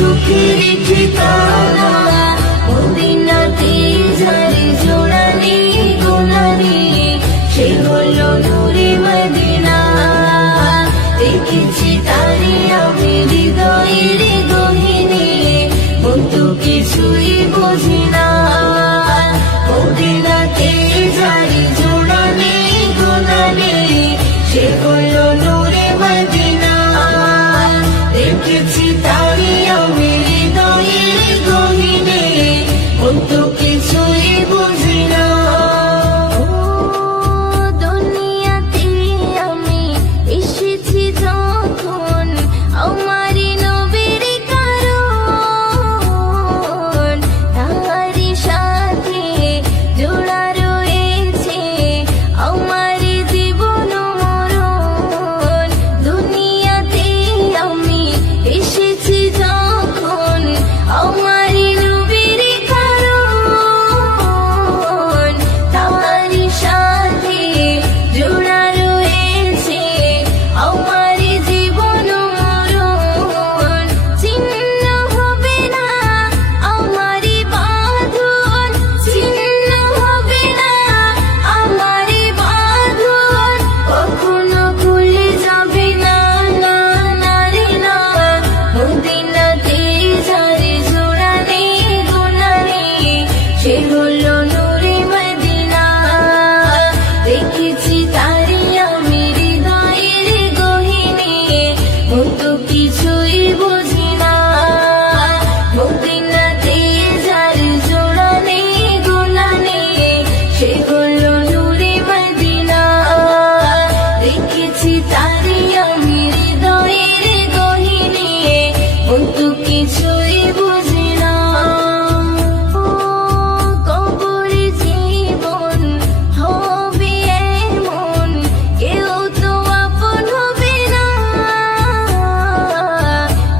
সুখের ঠিকানা, মদিনাতে যার জোড়া নেই গোনা নেই, সে হলো নূরে মদিনা। দেখেছি তারে আমি হৃদয়ের গহীনে, মতো কিছুই বুঝি না। মদিনাতে যার জোড়া নেই গোনা নেই, সে হলো নূরে মদিনা। দেখেছি তারে আমি হৃদয়ের গহীনে, মতো কিছুই বুঝি না। দুনিয়াতে আমি এসেছি যখন, আমার নবীর কারণ, তারই সাথে জোড়া রয়েছে আমার জীবন মরণ। দুনিয়াতে আমি এসেছি যখন, আমার নবীর কারণ, তারই সাথে জোড়া রয়েছে আমার জীবন মরণ। ছিন্ন হবে না আমার বাঁধন, ছিন্ন হবে না আমার বাঁধন, কখনো খুলে যাবে না, না না রে না। মদিনাতে যার জোড়া নেই গোনা নেই, সে হলো নূরে মদিনা। দেখেছি তারে আমি হৃদয়ের গহীনে, মতো কিছুই বুঝি না। মদিনাতে যার জোড়া নেই গোনা নেই, সে হলো নূরে মদিনা। দেখেছি তারে আমি হৃদয়ের গহীনে, মতো কিছুই বুঝি না। কবর জীবন হবে এমন, কেউ তো আপন হবে না।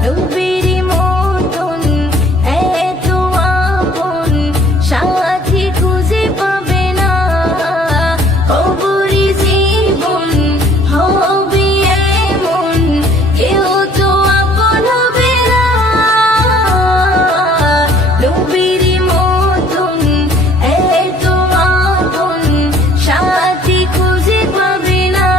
নবীর মতন এত আপন সাথী খুঁজে পাবে না। কবর জীবন হবে এমন, কেউ তো আপন হবে না। নবীর মতন এত আপন সাথী খুঁজে পাবে না।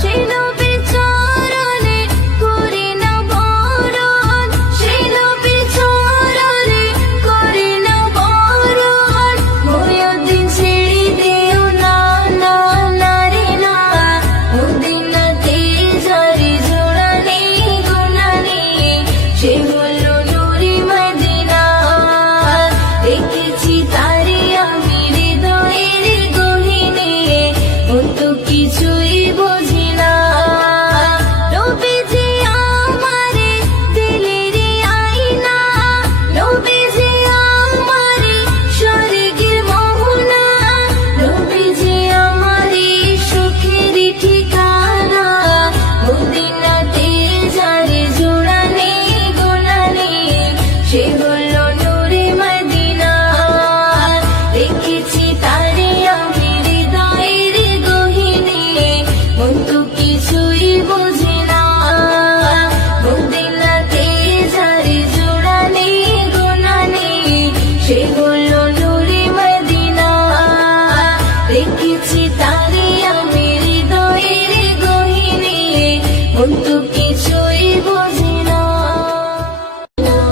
সে নবীর চরণে করে না বরণ, সে নবীর চরণে করে না বরণ। মুয়াজ্জিন ছেড়ে দিও না, না না রে না। মদিনাতে যার জোড়া নেই গোনা নেই, সে হলো নূরে মদিনা। দেখেছি তারে আমি হৃদয়ের গহীনে, মতো কিছুই বুঝি না। নবীজি আমারে দিলের আয়না, নবীজি আমারে স্বর্গের মোহনা, নবীজি আমারে সুখের ঠিকানা। মদিনাতে যার জোড়া নেই গোনা নেই, সে হলো নূরে মদিনা। দেখেছি তারে আমি হৃদয়ের গহীনে, মতো কিছুই বুঝি না। মদিনাতে যার জোড়া নেই গোনা নেই, সে হলো নূরে মদিনা। দেখেছি তারে আমি হৃদয়ের গহীনে, মতো কিছুই বুঝি না।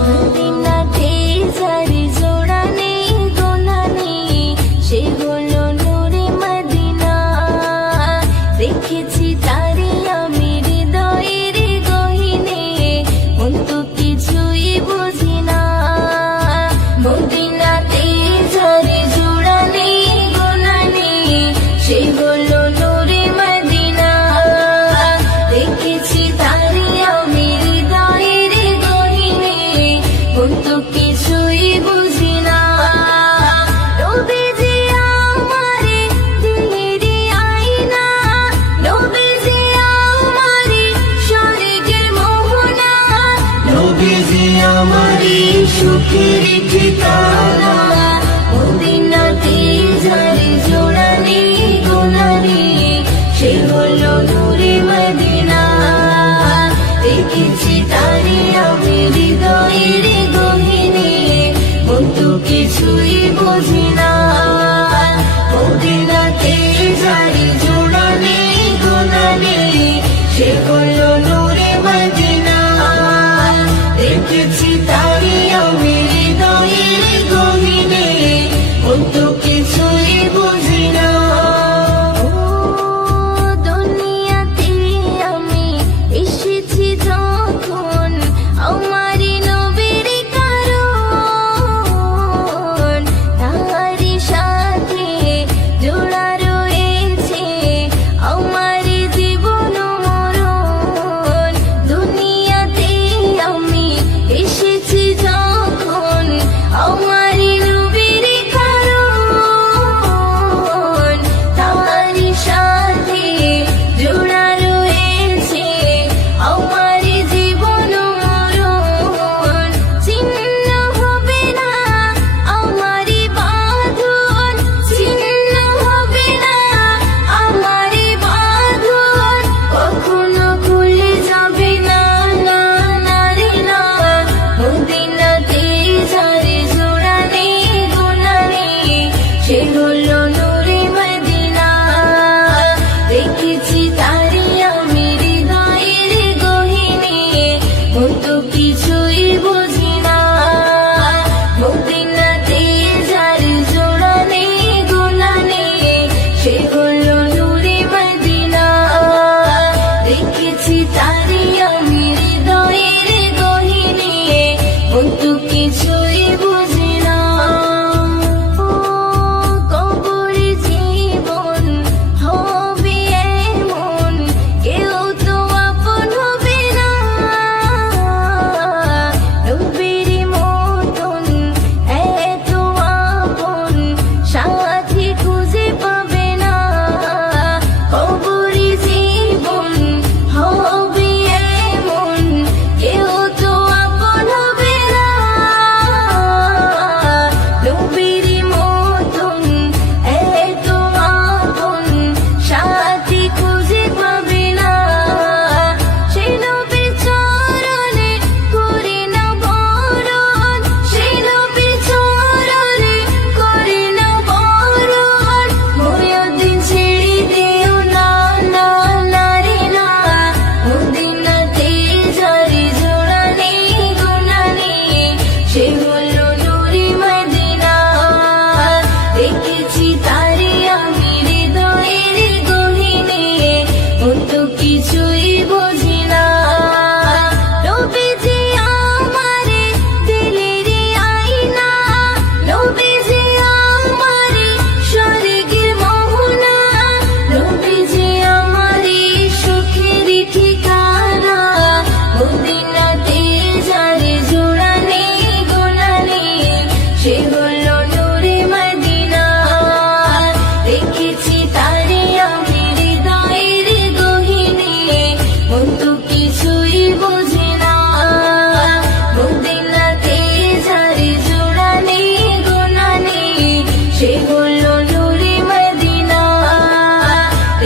মদিনাতে যার জোড়া নেই গোনা নেই, সে হলো নূরে মদিনা। দেখেছি তারে আমি হৃদয়ের গহীনে, মতো কিছুই বুঝি না। মদিনাতে যার জোড়া নেই গোনা নেই, সে হলো নূরে মদিনা। দেখেছি তারে আমি হৃদয়ের গহীনে, মতো কিছুই বুঝি না। নবীজি আমারে দিলের আয়না, নবীজি আমারে স্বর্গের মোহনা, নবীজি আমারে সুখের ঠিকানা। মদিনাতে যার জোড়া নেই গোনা নেই, সে হলো নূরে মদিনা। দেখেছি তারে আমি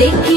দেখি